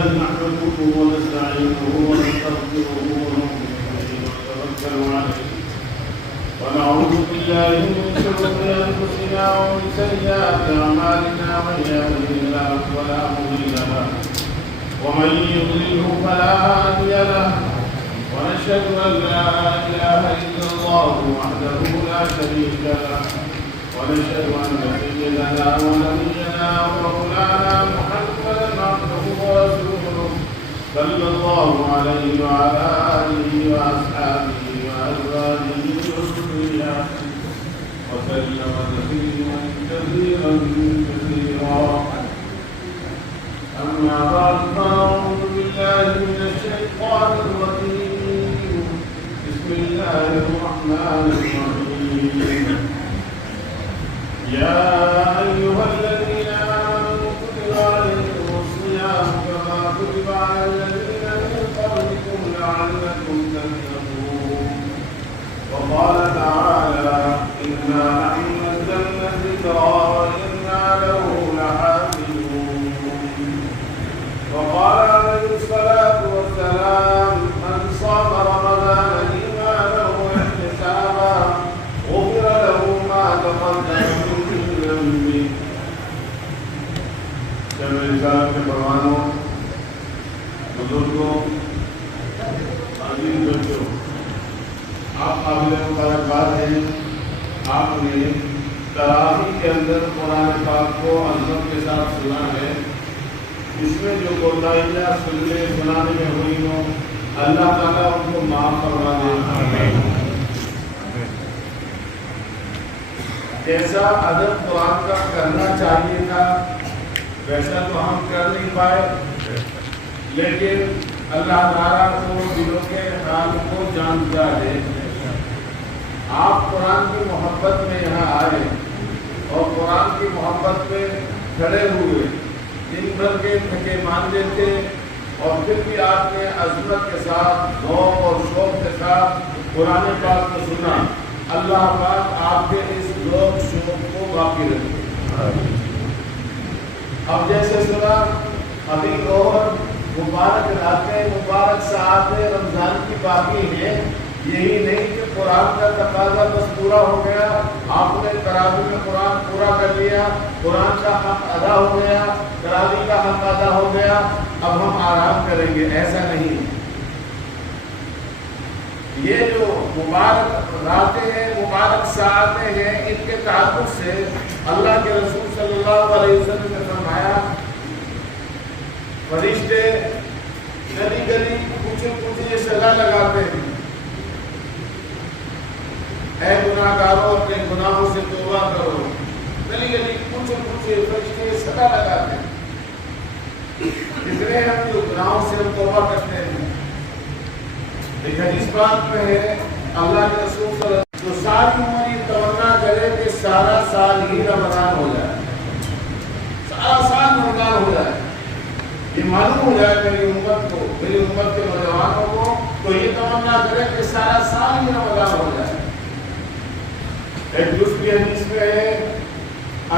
لله نحمده ونستعينه ونستغفره ونؤمن به ونتوكل عليه ونعوذ بالله من شرور أنفسنا ومن سيئات أعمالنا من يهده الله فلا مضل له ومن يضلله فلا هادي له ونشهد أن لا إله إلا الله وحده لا شريك له ونشهد أن سيدنا ونبينا ومولانا محمدا عبده ورسوله صلى الله عليه وعلى آله وأصحابه وأزواجه وذرياته وسلم تسليما كثيرا كثيرا. أما بعد فأعوذ بالله من الشيطان الرجيم. بسم الله الرحمن الرحيم. يا أيها الذين آمنوا كتب عليكم الصيام كما كتب على الذين من قبلكم لعلكم تتقون. وقال تعالى إنا نحن نزلنا الذكر وإنا له لحافظون. وقال عليه الصلاة والسلام من صام رمضان إيمانا واحتسابا غفر له ما تقدم من ذنبه. میرے ساتھ کے پروانوں، بزرگوں، عزیز بچوں، آپ قابل مبارکباد ہیں. آپ نے تراویح کے اندر قرآن پاک کو عظمت کے ساتھ سنا ہے. اس میں جو کوتاہیاں سنانے میں ہوئی ہوں اللہ تعالیٰ ان کو معاف فرما دے. جیسا ادب قرآن کا کرنا چاہیے تھا ویسا تو ہم کر نہیں پائے، لیکن اللہ تعالیٰ کو دلوں کے حال کو جانتا ہے. آپ قرآن کی محبت میں یہاں آئے اور قرآن کی محبت میں کھڑے ہوئے، دن بھر کے تھکے ماندے تھے اور پھر بھی آپ نے عظمت کے ساتھ ذوق اور شوق کے ساتھ قرآن پاک کو سنا. اللہ پاک آپ کے اس ذوق شوق کو باقی رکھے. اب جیسے سنا ابھی اور مبارک راتیں مبارک ساعتیں رمضان کی باقی ہیں. یہی نہیں کہ قرآن کا تقاضا بس پورا ہو گیا، آپ نے تراویح میں قرآن پورا کر لیا، قرآن کا حق ادا ہو گیا، تراویح کا حق ادا ہو گیا، اب ہم آرام کریں گے. ایسا نہیں. یہ جو مبارک راتیں ہیں مبارک ساعتیں ہیں ان کے تعلق سے اللہ کے رسول صلی اللہ علیہ وسلم نے فرمایا فرشتے گلی گلی کچھ یہ سزا لگاتے ہیں. اے گناہ گاروں اپنے گناہوں سے توبہ کرو. گلی گلی کچھ فرشتے سزا لگاتے ہیں. اتنے ہم جو گناہوں سے ہم توبہ کرتے ہیں. ایک حدیث پاک میں ہے اللہ کے رسول صلی اللہ علیہ وسلم جو ساری عمر یہ تمنا کرے کہ سارا سال ہی رمضان ہو جائے، سارا سال رمضان ہو جائے، یہ معلوم ہو جائے میری امت کو، میری امت کے نوجوانوں کو، تو یہ تمنا کرے کہ سارا سال ہی رمضان ہو جائے. ایک دوسری حدیث میں ہے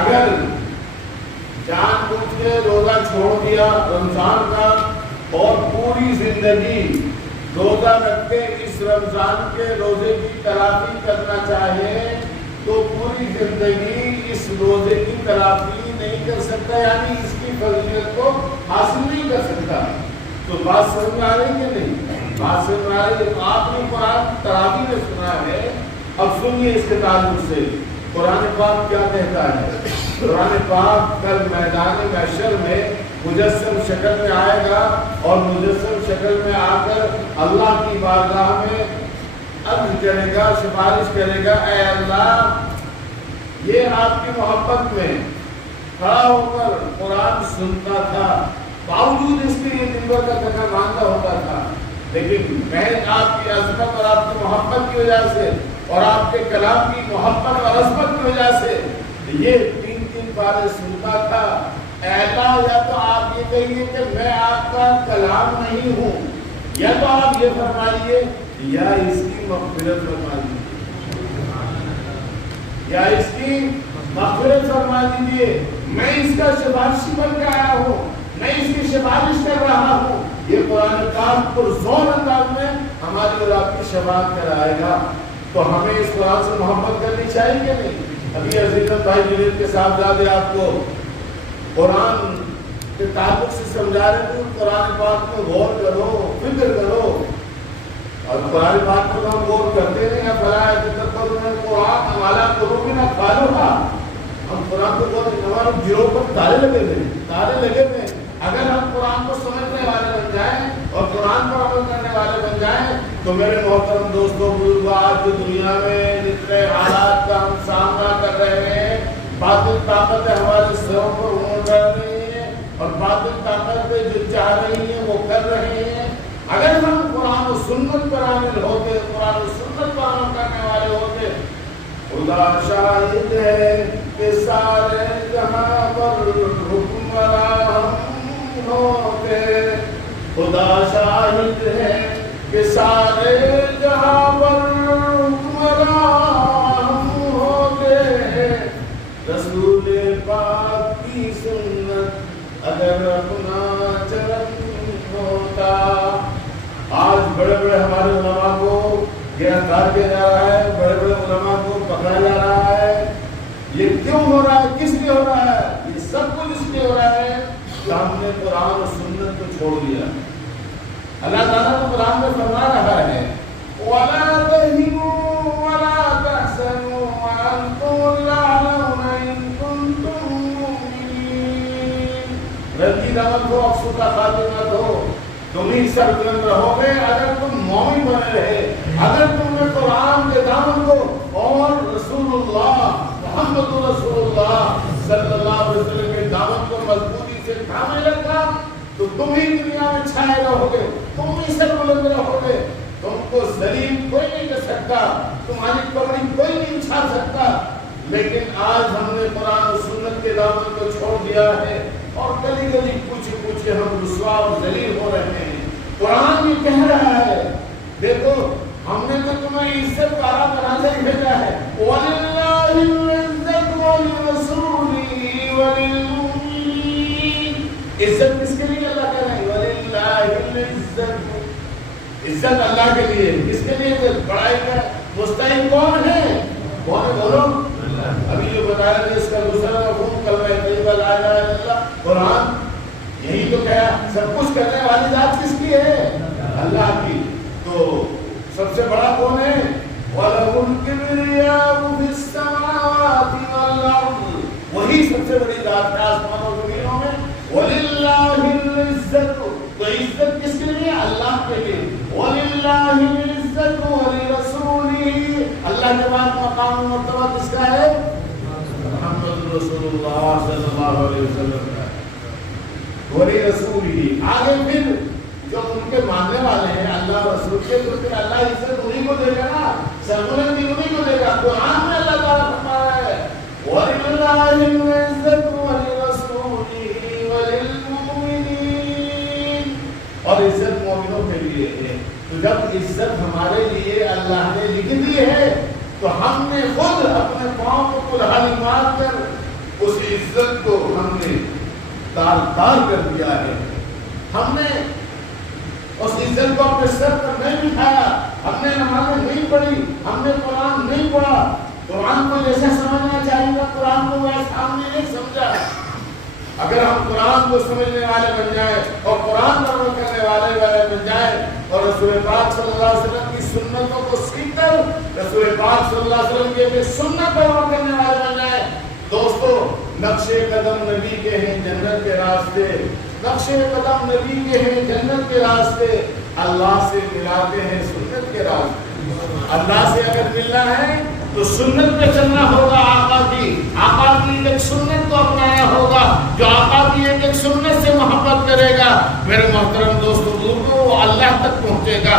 اگر جان بوجھ کے روزہ چھوڑ دیا رمضان کا اور پوری زندگی روزہ رکھ کے اس رمضان کے روزے کی تلافی کرنا چاہے تو پوری زندگی اس روزے کی تلافی نہیں کر سکتا، یعنی اس کی فضیلت کو حاصل نہیں کر سکتا. تو بات سمجھ میں آ رہی کہ نہیں؟ بات سمجھ میں آ رہی ہے. آپ نے قرآن تراویح میں سنا ہے. اب سنیے اس کے تعلق سے قرآن پاک کیا کہتا ہے. قرآن پاک کل میدان محشر میں مجسم شکل میں آئے گا اور مجسم شکل میں آ کر اللہ کی بارگاہ میں عرض کرے گا، سفارش کرے گا، اے اللہ یہ آپ کی محبت میں کھڑا ہو کر قرآن سنتا تھا، باوجود اس کے یہ دن بھر کا تھکا ماندہ ہوتا تھا، لیکن میں آپ کی عظمت اور آپ کی محبت کی وجہ سے اور آپ کے کلام کی محبت اور عظمت کی وجہ سے یہ 3 باریں سنتا تھا. اے اللہ یا تو آپ یہ کہیے کہ میں آپ کا کلام نہیں ہوں، یا تو آپ یہ فرمائیے یا اس کی مغفرت فرما دیجیے، یا اس کی مغفرت فرما دیجیے. میں اس کا سفارشی بن کے آیا ہوں، میں اس کی سفارش کر رہا رہا ہوں، یہ قرآن پاک پرزور انداز میں ہماری اور آپ کی شفاعت کرائے گا۔ تو ہمیں اس قرآن سے محبت کرنی چاہیے کہ نہیں؟ ابھی عزیزت بھائی جنید کے صاحبزادے آپ کو قرآن کے تعلق سے سمجھا رہے تھے، قرآن پاک میں غور کرو، فکر کرو، اور قرآن پاک کو ہم غور کرتے نہیں ہیں۔ فلاح قرآن ہمارا کرو گے نہ کھالو کا، ہم قرآن کو بہت ہمارے گروہ پر تالے لگے ہوئے۔ اگر ہم قرآن کو سمجھنے والے بن جائیں اور قرآن پر عمل کرنے والے بن جائیں تو میرے محترم دوستوں بزرگوں، آج جو دنیا میں جتنے حالات کا ہم سامنا کر رہے ہیں، باطل طاقتیں ہمارے سروں پر اونٹ رہی ہیں اور باطل طاقتیں جو چاہ رہی ہیں وہ کر رہے ہیں۔ اگر ہم قرآن و سنت پر عامل ہوتے، قرآن و سنت پر عمل کرنے والے ہوتے، خدا شاہد ہے کہ سارے جہاں پر حکمراں ہم ہوتے، خدا شاہد ہے کہ سارے جہاں پر حکمراں ہم ہوتے، رسول پاک کی سنت اگر اپنا چرن ہوتا۔ آج بڑے بڑے ہمارے علماء کو گرفتار کیا جا رہا ہے، بڑے بڑے علماء کو پکڑا جا رہا ہے۔ یہ کیوں ہو رہا ہے؟ کس لیے ہو رہا ہے؟ یہ سب کچھ اس لیے ہو رہا ہے کہ ہم نے قرآن و سنت کو چھوڑ دیا۔ اللہ تعالیٰ تو قرآن میں فرما رہا ہے وَلَا تَهِنُوا وَلَا تَحْزَنُوا وَأَنْتُمُ الْأَعْلَوْنَ إِن كُنتُم مُّؤْمِنِينَ۔ رنجی دامن کو افسردہ خاتمہ دو، تم ہی سربلند رہو گے اگر تم مومن بنے رہے، اگر تم نے قرآن کے دامن کو اور رسول اللہ محمد رسول اللہ صلی اللہ علیہ وسلم کے دامن کو مضبوطی سے تھامے رکھا تو تم ہی دنیا میں چھائے رہو گے، تم ہی سربلند رہو گے۔ تم کو ذلیل کوئی نہیں کر سکتا، تمہاری پگڑی کوئی نہیں اچھال سکتا۔ لیکن آج ہم نے قرآن و سنت کے دامن کو چھوڑ دیا ہے اور گلی گلی پوچھے پوچھے ہم رسوا اور ذلیل ہو رہے ہیں۔ قرآن یہ کہہ رہا ہے دیکھو ہم نے تو تمہیں عزت والا بنا کے بھیجا ہے، وَلِلَّهِ الْعِزَّةُ وَلِرَسُولِهِ وَلِلْمُؤْمِنِينَ۔ عزت کس کے لیے؟ اللہ کہہ رہے ہیں وَلِلَّهِ الْعِزَّةُ، عزت اللہ کے لیے۔ کس کے لیے عزت؟ بڑائی کا مستحق کون ہے؟ کون ہے بولو؟ ابھی جو بتایا تھا اس کا دوسرا مفہوم کلمہ طیبہ لا الہ الا اللہ، قرآن یہی تو کہا سب کچھ کرنے والی ذات کس کی ہے؟ اللہ کی۔ تو سب سے بڑا کون ہے؟ وَلَهُ الْكِبْرِيَاءُ فِي السَّمَاوَاتِ وَالْأَرْضِ، وہی سب سے بڑی ذات ہے آسمانوں و زمینوں میں۔ وَلِلَّهِ الْعِزَّةُ، تو عزت کس کے لیے؟ اللہ کے لیے۔ وَلِلَّهِ الْعِزَّةُ وَلِرَسُولِهِ، اللہ کے بعد مقام و مرتبہ کس کا ہے؟ محمد رسول اللہ صلی اللہ علیہ وسلم کا۔ وَلِرَسُولِهِ، آگے پھر جو ان کے ماننے والے ہیں اللہ رسول کے، تو پھر اللہ عزت انہیں کو دے گا نا، سربلندی انہیں کو دے گا۔ قرآن میں اللہ تعالیٰ فرما رہا ہے وَلِلَّهِ الْعِزَّةُ وَلِرَسُولِهِ وَلِلْمُؤْمِنِينَ، اور عزت مومنوں کے لیے ہے۔ تو جب عزت ہمارے لیے اللہ نے لکھ دی ہے تو ہم نے خود اپنے پاؤں کو کلہاڑی مار کر اس عزت کو ہم نے تار تار کر دیا ہے۔ ہم نے اس عزت کو اپنے سر پر نہیں بٹھایا، ہم نے نمازیں نہیں پڑھی، ہم نے قرآن نہیں پڑھا۔ قرآن کو جیسا سمجھنا چاہیے تھا قرآن کو ویسا ہم نے نہیں سمجھا۔ اگر ہم قرآن کو سمجھنے والے بن جائیں اور قرآن پر عمل کرنے والے بن جائیں اور رسول پاک صلی اللہ علیہ وسلم کی سنتوں کو سیکھ کر رسول پاک صلی اللہ علیہ وسلم کے سنت پر عمل کرنے والے بن جائیں، دوستو نقش قدم نبی کے ہیں جنت کے راستے، نقش قدم نبی کے ہیں جنت کے راستے، اللہ سے ملاتے ہیں سنت کے راستے۔ اللہ سے اگر ملنا ہے تو سنت پہ چلنا ہوگا، آقا کی ایک سنت کو اپنانا ہوگا، جو آقا کی ایک سنت سے محبت کرے گا میرے محترم دوستو بزرگوں وہ اللہ تک پہنچے گا۔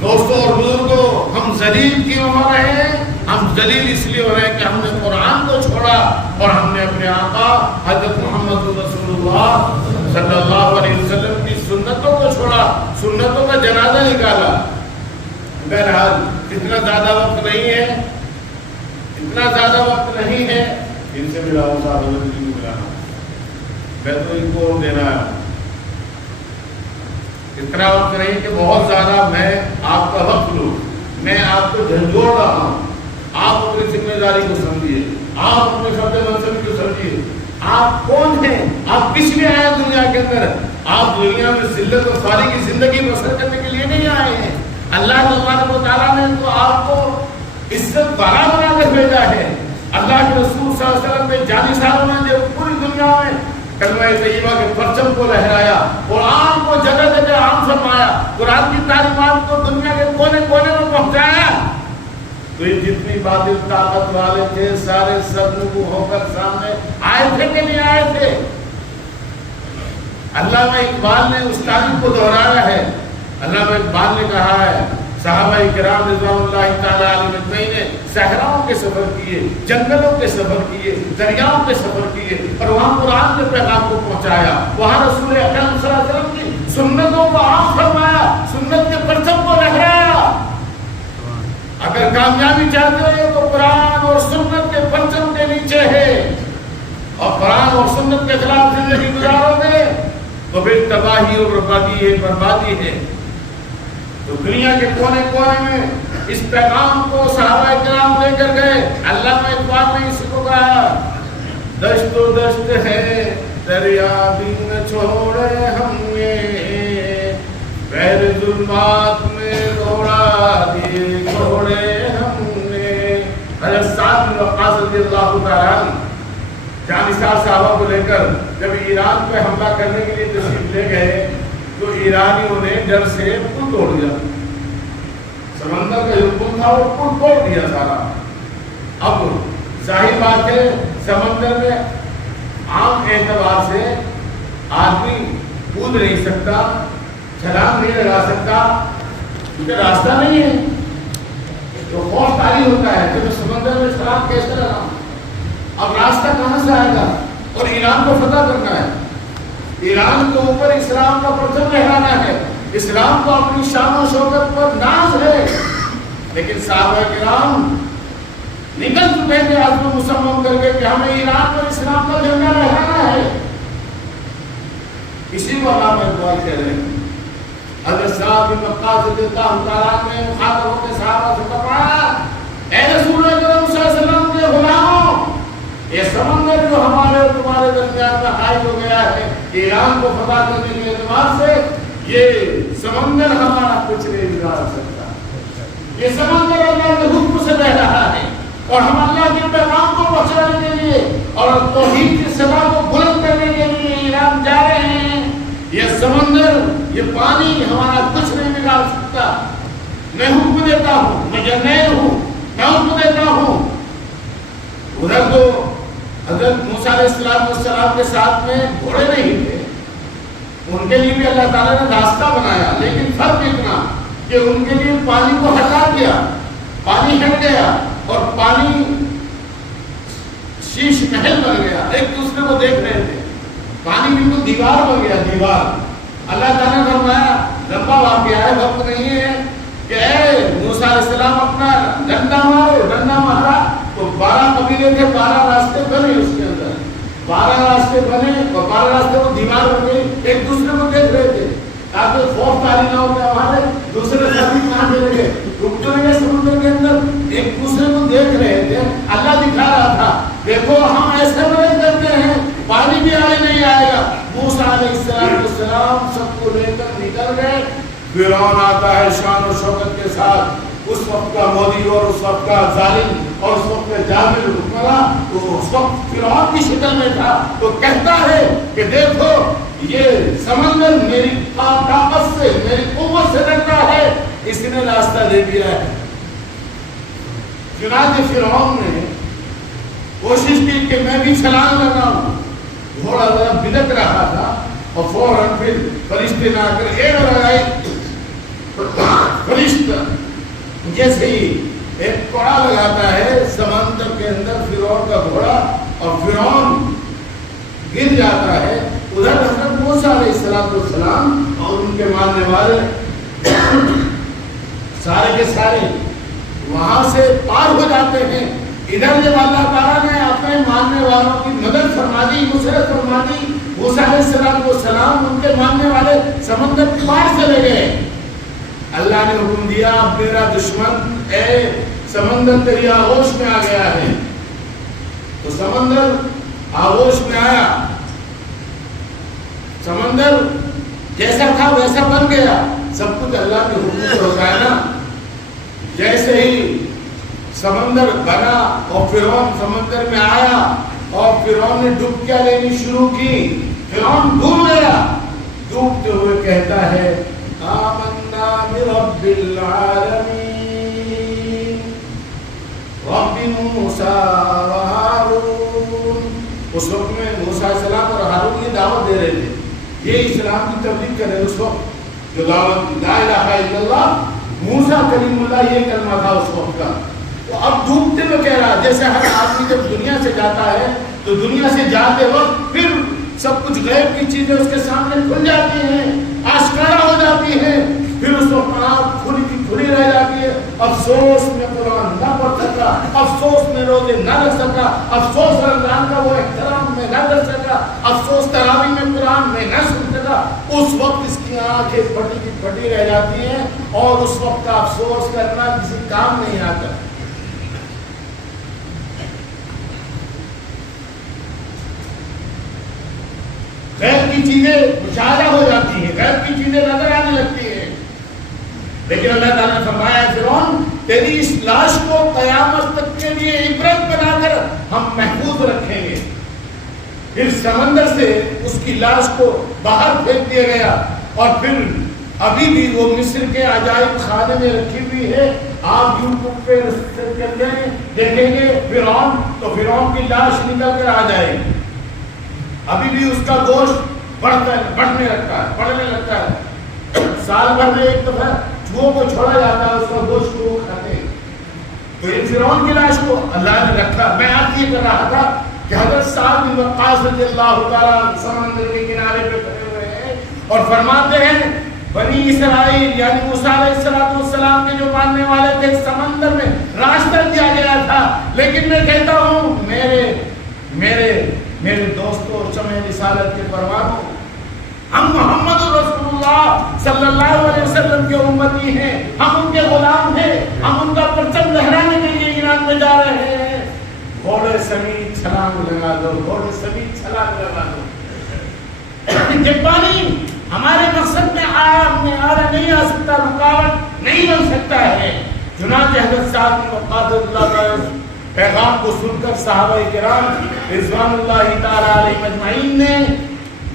دوستو اور بزرگوں ہم ذلیل کیوں ہو رہے ہیں؟ ہم ذلیل اس لیے ہو رہے ہیں کہ ہم نے قرآن کو چھوڑا اور ہم نے اپنے آقا حضرت محمد رسول اللہ صلی اللہ علیہ وسلم کی سنتوں کو چھوڑا، سنتوں کا جنازہ نکالا۔ بہرحال اتنا زیادہ وقت نہیں ہے، اتنا زیادہ وقت نہیں ہے، ان سے ملاؤں صاحب ملانا میں تو ان کو دینا ہے اتنا وقت نہیں کہ بہت زیادہ میں آپ کا وقت لوں، میں آپ کو جھنجھوڑ رہا ہوں. آپ اپنی ذمہ داری کو سمجھیے، آپ اپنے فرد منصب کو سمجھیے. آپ کون ہیں؟ آپ کس لیے آئے دنیا کے اندر؟ آپ دنیا میں ذلت و خواری کی زندگی بسر کرنے کے لیے نہیں آئے ہیں. اللہ تبارک و تعالیٰ نے تو آپ کو عزت والا بنا کر بھیجا ہے. اللہ کے رسول صلی اللہ علیہ وسلم کے جانثاروں نے جو پوری دنیا میں کلمہ طیبہ کے پرچم کو لہرایا، قرآن کو جگہ جگہ عام فرمایا، قرآن کی تعلیمات کو دنیا کے کونے کونے میں پہنچایا. تو یہ جتنی باطل طاقت والے تھے سارے سب لوگ ہو کر سامنے آئے تھے کہ نہیں آئے تھے؟ علامہ اقبال نے اس تاریخ کو دہرایا ہے. علامہ اقبال نے کہا ہے صحابہ کرام رضوان اللہ تعالی علیہ اجمعین نے صحراؤں کے سفر کیے، جنگلوں کے سفر کیے، دریاؤں کے سفر کیے، اور وہاں قرآن کے پیغام کو پہنچایا. وہاں رسول اکرم صلی اللہ علیہ وسلم کی سنتوں کو عام فرمایا، سنت کے پرچم کو لہرایا. اگر کامیابی چاہتے ہو تو قرآن اور سنت کے پرچم کے نیچے ہے، اور قرآن اور سنت کے خلاف زندگی گزارو گے تو پھر تباہی اور بربادی ہے. تو دنیا کے کونے کونے میں اس پیغام کو صحابہ کرام لے کر گئے. علامہ اقبال نے اسی کو کہا دشت و دشت ہے دریا بھی نہ چھوڑے ہم نے، بحر ظلمات میں دوڑا دیے چھوڑے ہم نے. حضرت سعد بن وقاص رضی اللہ تعالیٰ عنہ جانثار صحابہ کو لے کر جب ایران پہ حملہ کرنے کے لیے تشریف لے گئے تو ایرانیوں نے ڈر سے پل توڑ دیا. سمندر کا جو پل تھا وہ پل توڑ دیا سارا. اب ظاہر بات ہے سمندر میں عام اعتبار سے آدمی کود نہیں سکتا، چھلانگ نہیں لگا سکتا، کیونکہ راستہ نہیں ہے. تو خوف طاری ہوتا ہے کہ میں سمندر میں چھلانگ کیسے لگاؤں؟ اب راستہ کہاں سے آئے گا؟ اور ایران کو فتح کرنا ہے، ایران کے اوپر اسلام کا پرچم لہرانا ہے، اسلام کو اپنی شان و شوکت پر ناز ہے. لیکن صحابہ کرام نکل چکے تھے عزم مصمم کر کے کہ ہمیں ایران پر اسلام کا جھنڈا لہرانا ہے. اسی کو علامہ اقبال کہہ رہے ہیں. حضرت صاحب بن وقاص رضی اللہ تعالیٰ نے مخاطبوں کے صحابہ سے فرمایا اے رسول اکرم صلی اللہ علیہ وسلم کے غلاموں، یہ سمندر جو ہمارے اور تمہارے درمیان میں حائل ہو گیا ہے ایران کو فتح کرنے کے اعتبار سے، یہ سمندر ہمارا کچھ نہیں بگاڑ سکتا. یہ سمندر اللہ کے حکم سے بہ رہا ہے، اور ہم اللہ کے پیغام کو پہنچانے کے لیے اور توحید کی صدا کو بلند کرنے کے لیے ایران جا رہے ہیں. یہ سمندر، یہ پانی ہمارا کچھ نہیں بگاڑ سکتا. میں حکم دیتا ہوں، میں جرنیل ہوں، میں حکم دیتا ہوں. ادھر تو حضرت موسیٰ علیہ السلام کے ساتھ میں گھوڑے نہیں تھے، ان کے لیے بھی اللہ تعالیٰ نے راستہ بنایا، لیکن فرق اتنا کہ ان کے لیے پانی کو ہٹا دیا، پانی ہٹ گیا اور پانی شیش محل بن گیا. ایک دوسرے کو دیکھ رہے تھے، پانی بالکل دیوار بن گیا، دیوار. اللہ تعالیٰ نے فرمایا لمبا واقعہ ہے، وقت نہیں ہے کہ اے موسیٰ علیہ السلام اپنا ڈنڈا مارو. ڈنڈا مارا تو 12 قبیلے تھے، 12 راستے بنے اس کے اندر، 12 راستے بنے اور 12 راستے کو دیوار بن گئی. ایک دوسرے کو دیکھ رہے تھے تاکہ خوف طاری نہ ہو کہ ہمارے دوسرے ساتھی کہاں چلے گئے. رک تو گئے سمندر کے اندر، ایک دوسرے کو دیکھ رہے تھے. اللہ دکھا رہا تھا دیکھو ہم ایسے مدد کرتے ہیں، پانی بھی آئے نہیں آئے گا. موسیٰ علیہ السلام سب کو لے کر نکل گئے. فرعون آتا ہے شان و شوکت کے ساتھ، اس وقت کا مودی اور اس وقت کا ظالم اور اس وقت کا جابر حکمراں، تو اس وقت فرعون کی شکل میں تھا. تو کہتا ہے کہ دیکھو یہ سمندر میری طاقت سے، میری قوت سے لگتا ہے، اس نے راستہ دے دیا ہے. چنانچہ فرعون نے کوشش کی کہ میں بھی چھلانگ لگاؤں. گھوڑا ذرا بلک رہا تھا اور فوراً پھر فرشتے نے آ کر ایڑ لگائی. فرشتہ جیسے ہی ایک کوڑا لگاتا ہے سمندر کے اندر فرعون کا گھوڑا اور فرعون گر جاتا ہے. ادھر حضرت موسیٰ علیہ السلام اور ان کے ماننے والے سارے کے سارے وہاں سے پار ہو جاتے ہیں. ادھر جب اللہ تعالیٰ نے اپنے ماننے والوں کی مدد فرما دی، نصرت فرما دی، موسیٰ علیہ السلام ان کے ماننے والے سمندر کی پار چلے گئے. اللہ نے حکم دیا میرا دشمن اے سمندر تیری آغوش میں آ گیا ہے. تو سمندر آغوش میں آیا. سمندر جیسا تھا ویسا بن گیا. سب کچھ اللہ کے حکم سے ہوتا ہے نا. جیسے ہی سمندر بنا اور فرعون سمندر میں آیا اور فرعون نے ڈبکیاں لینی شروع کی. فرعون ڈوب گیا. ڈوبتے ہوئے کہتا ہے آمنا برب العالمین رب موسیٰ و ہارون. اس وقت میں موسیٰ علیہ السلام اور ہارون یہ دعوت دے رہے تھے. یہ اسلام کی تبلیغ کر رہے اس وقت جو دعوت لا الہ الا اللہ موسیٰ کلیم اللہ یہ کلمہ تھا اس وقت کا. تو اب ڈوبتے ہوئے کہہ رہا جیسے ہر آدمی جب دنیا سے جاتا ہے تو دنیا سے جاتے وقت پھر سب کچھ غیب کی چیزیں اس کے سامنے کھل جاتی ہیں, آشکارا ہو جاتی ہیں. پھر اس وقت آنکھ کھلی کی کھلی رہ جاتی ہے. افسوس میں قرآن نہ پڑھ سکا, افسوس میں روزے نہ رکھ سکا, افسوس رمضان کا وہ احترام میں نہ کر سکا, افسوس تراویح میں قرآن میں نہ سن سکا. اس وقت اس کی آنکھیں پھٹی کی پھٹی رہ جاتی ہیں اور اس وقت کا افسوس کرنا کسی کام نہیں آتا. غیب کی چیزیں مشاہدہ ہو جاتی ہیں, غیب کی چیزیں نظر آنے لگتی ہیں. لیکن اللہ تعالیٰ نے فرمایا فرعون تیری اس لاش کو قیامت تک کے لیے عبرت بنا کر ہم محفوظ رکھیں گے. پھر سمندر سے اس کی لاش کو باہر پھینک دیا گیا اور پھر ابھی بھی وہ مصر کے عجائب خانے میں رکھی ہوئی ہے. آپ یوٹیوب پہ دیکھیں گے فرعون تو فرعون کی لاش نکل کر آ جائے گی. ابھی بھی اس کا گوشت بڑھنے لگتا ہے. سال بھر میں ایک دفعہ چوہوں کو چھوڑا جاتا ہے, اس کا گوشت کو کھاتے ہیں. تو یہ فرعون کی لاش کو اللہ نے رکھا. میں آج یہ کر رہا تھا کہ حضرت سعد بن وقاص رضی اللہ تعالیٰ سمندر کے کنارے پہ کھڑے ہوئے ہیں اور فرماتے ہیں بنی اسرائیل یعنی موسیٰ علیہ السلام کے جو ماننے والے تھے سمندر میں راستہ دیا گیا تھا. لیکن میں کہتا ہوں میرے دوستوں شمع رسالت کے پروانوں, ہم محمد رسول اللہ صلی اللہ علیہ وسلم کے امتی ہیں, ہم ان کے غلام ہیں, ہم ان کا پرچم لہرانے کے لیے ایران میں جا رہے ہیں. گھوڑے سمیت چھلانگ لگا دو, گھوڑے سمیت چھلانگ لگا دو. جب پانی ہمارے مقصد میں آڑا نہیں آ سکتا, رکاوٹ نہیں بن سکتا ہے. چنانچہ حضرت سعد بن وقاص اللہ تعالی پیغام کو سن کر صحابہ کرام رضوان اللہ تعالی علیہ مجمعین نے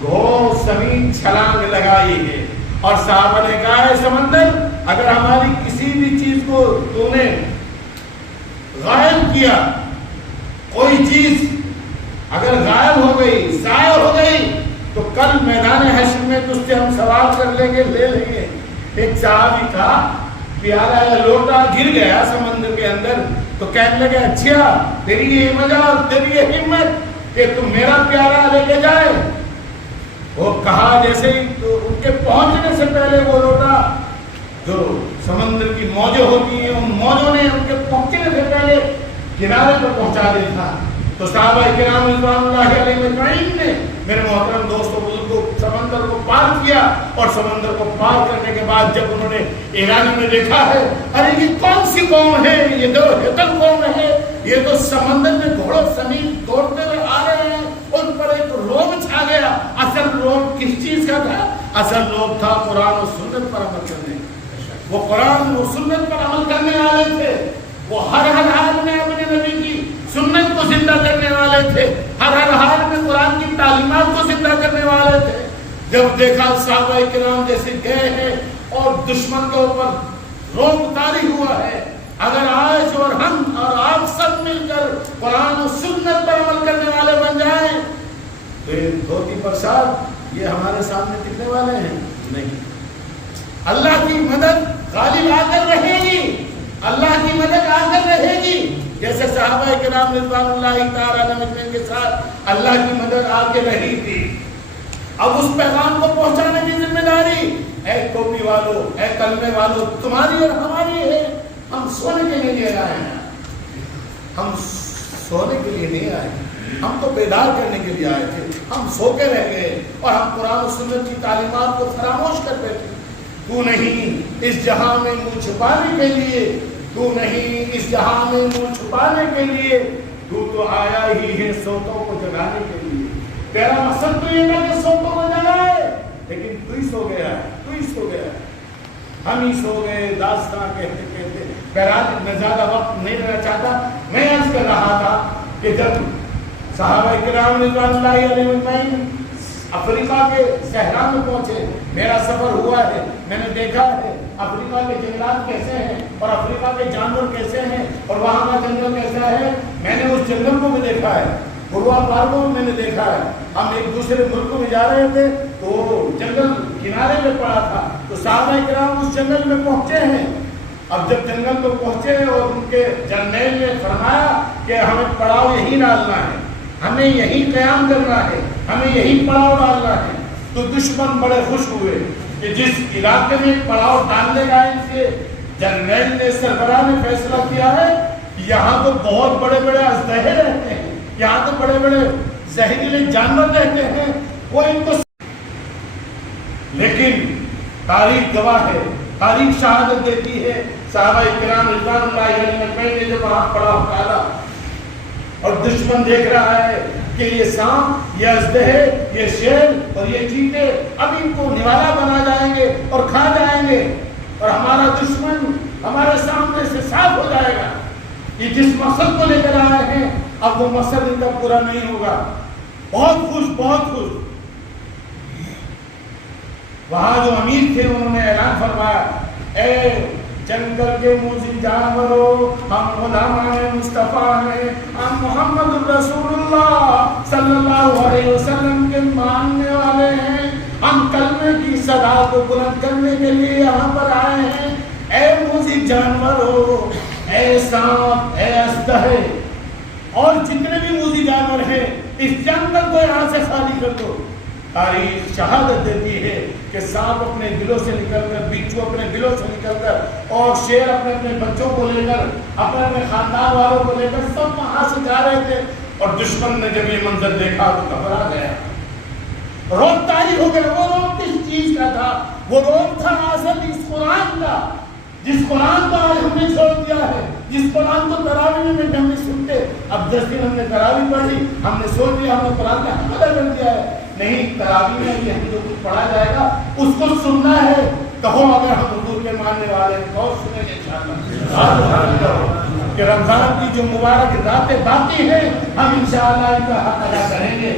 گھوڑ سمیت چھلانگ لگائی ہے. اور صحابہ نے کہا ہے سمندر اگر ہماری کسی بھی چیز کو تو نے غائب کیا, کوئی چیز اگر غائب ہو گئی, ضائع ہو گئی, تو کل میدان حشر میں تجھ سے ہم سوال کر لیں گے, لے لیں گے. ایک صحابی کا پیارا لوٹا گر گیا سمندر کے اندر تو کہنے لگے اچھا تیری یہ وجہ اور تیری یہ ہمت کہ تم میرا پیارا لے کے جائے. وہ کہا جیسے ہی تو ان کے پہنچنے سے پہلے وہ لوٹا جو سمندر کی موجیں ہوتی ہیں ان موجوں نے ان کے پہنچنے سے پہلے کنارے پر پہنچا دیا تھا. تو صحابہ کرام رضوان اللہ علیہ مجمعین نے میرے محترم دوستوں بزرگوں سمندر کو پار کیا اور سمندر کو پار کرنے کے بعد جب انہوں نے ایران میں دیکھا ہے ارے یہ کون سی قوم ہے, یہ تو ہتل قوم ہے, یہ تو سمندر میں گھوڑوں سمیت دوڑتے ہوئے آ رہے ہیں. ان پر ایک روب چھا گیا. اصل روب کس چیز کا تھا؟ اصل روب تھا قرآن و سنت پر عمل کرنے. وہ قرآن و سنت پر عمل کرنے والے تھے. وہ ہر حال میں اپنے نبی کی سنت کو زندہ کرنے والے تھے, ہر حال میں قرآن کی تعلیمات کو زندہ کرنے والے تھے. جب دیکھا صحابہ کرام جیسے گئے ہیں اور دشمن کے اوپر روب طاری ہوا ہے, اگر آج اور ہم اور آپ سب مل کر قرآن و سنت پر عمل کرنے والے بن جائیں تو یہ دھوتی پرساد یہ ہمارے سامنے ٹکنے والے ہیں نہیں. اللہ کی مدد غالب آ کر رہے گی, اللہ کی مدد آ کر رہے گی. جیسے صحابہ کرام رضوان اللہ تعالی علیہ کے ساتھ اللہ کی مدد آ کے رہی تھی. اب اس پیغام کو پہنچانے کی ذمہ داری اے ٹوپی والو, اے کلمے والو, تمہاری اور ہماری ہے. ہم سونے کے لیے آئے ہیں, ہم سونے کے لیے نہیں آئے. ہم تو بیدار کرنے کے لیے آئے تھے، ہم سو کے رہ گئے اور ہم قرآن و سنت کی تعلیمات کو فراموش کرتے تھے۔ تو نہیں اس جہاں میں منہ چھپانے کے لیے، تو نہیں اس جہاں میں منہ چھپانے کے لیے، تو آیا ہی ہے سوتوں کو جگانے کے لیے۔ تیرا مقصد تو یہ نہ کہ سوتوں کو جگائے، لیکن تو ہی سو گیا، تو ہی سو گیا، ہم ہی سو گئے داستان کہتے کہتے۔ بہرحال میں زیادہ وقت نہیں لینا چاہتا، میں عرض کر رہا تھا کہ جب صحابہ کرام رضوان اللہ علیہ اجمعین افریقہ کے صحرا میں پہنچے، میرا سفر ہوا ہے، میں نے دیکھا ہے افریقہ کے جنگلات کیسے ہیں اور افریقہ کے جانور کیسے ہیں اور وہاں کا جنگل کیسا ہے، میں نے اس جنگل کو بھی دیکھا ہے، گروا پار کو میں نے دیکھا ہے۔ ہم ایک دوسرے ملک میں جا رہے تھے تو جنگل کنارے میں پڑا تھا، تو صحابہ کرام اس جنگل میں پہنچے ہیں۔ اب جب جنگل میں پہنچے اور ان کے جرنیل نے فرمایا کہ ہمیں پڑاؤ یہی ڈالنا ہے، ہمیں یہی قیام کرنا ہے، ہمیں یہی پڑاؤ ڈالنا ہے، تو دشمن بڑے خوش ہوئے کہ جس علاقے میں پڑاؤ ڈالنے کا ان کے جرنیل نے سربراہ نے فیصلہ کیا ہے، یہاں تو بہت بڑے بڑے اژدہے رہتے ہیں، یہاں تو بڑے بڑے زہریلے جانور رہتے ہیں، وہ ان کو، لیکن تاریخ گواہ ہے، تاریخ شہادت دیتی ہے، صحابہ کرام رضوان اللہ علیہ نے جب وہاں پڑاؤ ڈالا اور دشمن دیکھ رہا ہے کہ یہ سانپ، یہ اژدہے، یہ شیر اور یہ چیتے اب ان کو نوالا بنا جائیں گے اور کھا جائیں گے اور ہمارا دشمن ہمارے سامنے سے صاف ہو جائے گا، یہ جس مقصد کو لے کر آئے ہیں اب وہ مقصد ان کا پورا نہیں ہوگا۔ بہت خوش، بہت خوش۔ وہاں جو امیر تھے انہوں نے اعلان فرمایا، اے جنگل کے موذی جانوروں، ہم غلامان مصطفیٰ ہیں، ہم محمد رسول اللہ صلی اللہ علیہ وسلم کے ماننے والے ہیں، ہم کلمے کی صدا کو بلند کرنے کے لیے یہاں پر آئے ہیں۔ اے موذی جانوروں، اے سانپ، اے اژدہے اور جتنے بھی موذی جانور ہیں، اس جنگل کو یہاں سے خالی کر دو۔ تاریخ شہادت دیتی ہے کہ سانپ اپنے گلوں سے نکل کر، بچھو اپنے گلوں سے نکل کر اور شیر اپنے اپنے بچوں کو لے کر، اپنے اپنے خاندان والوں کو لے کر سب وہاں سے جا رہے تھے، اور دشمن نے جب یہ منظر دیکھا تو گھبرا گیا، روب طاری ہو گیا۔ وہ روب کس چیز کا تھا؟ وہ روب تھا اصل اس قرآن کا، جس قرآن کو آج ہم نے چھوڑ دیا ہے، جس قرآن کو تراویح میں ہم نے سنتے، اب 10 دن ہم نے تراویح پڑھی، ہم نے سوچ لیا ہم نے قرآن کا حملہ کر دیا ہے۔ نہیں، تراویح میں یہ ہم جو کچھ پڑھا جائے گا اس کو سننا ہے۔ کہو اگر ہم حضور کے ماننے والے ہیں تو سنیں گے انشاءاللہ کہ رمضان کی جو مبارک راتیں باقی ہیں ہم انشاءاللہ ان کا حق ادا کریں گے۔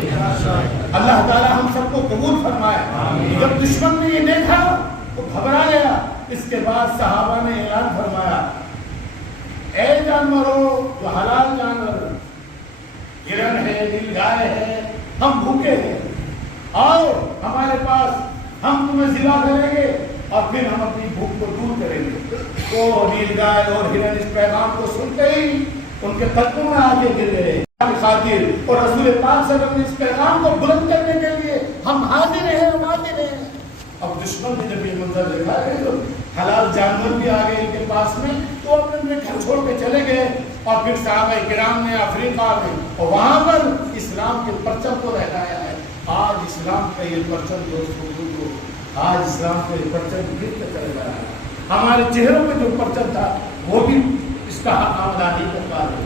اللہ تعالی ہم سب کو قبول فرمائے۔ جب دشمن نے یہ دیکھا تو گھبرا گیا۔ اس کے بعد صحابہ نے اعلان فرمایا، اے جانوروں، جو حلال جانور، ہرن ہے، نیل گائے ہے، ہم بھوکے ہیں، آؤ ہمارے پاس، ہم تمہیں ذبح کریں گے اور پھر ہم اپنی بھوک کو دور کریں گے۔ تو نیل گائے اور ہرن اس پیغام کو سنتے ہی ان کے قدموں میں آگے گر گئے خاطر، اور رسول پاک صلی اللہ علیہ وسلم نے اس پیغام کو بلند کرنے کے لیے ہم حاضر ہیں، ہم حاضر ہیں۔ اب دشمن نے جب یہ منظر دیکھا ہے تو حلال جانور بھی آ گئے ان کے پاس میں، تو اپنے گھر چھوڑ کے چلے گئے، اور پھر صحابہ کرام نے افریقہ میں اور وہاں پر اسلام کے پرچم کو لہرایا ہے۔ آج اسلام کا یہ پرچم دوستوں، آج اسلام کا یہ پرچم گرتا چل رہا ہے۔ ہمارے چہروں پہ جو پرچم تھا وہ بھی اس کا آمدانی کرتا ہے۔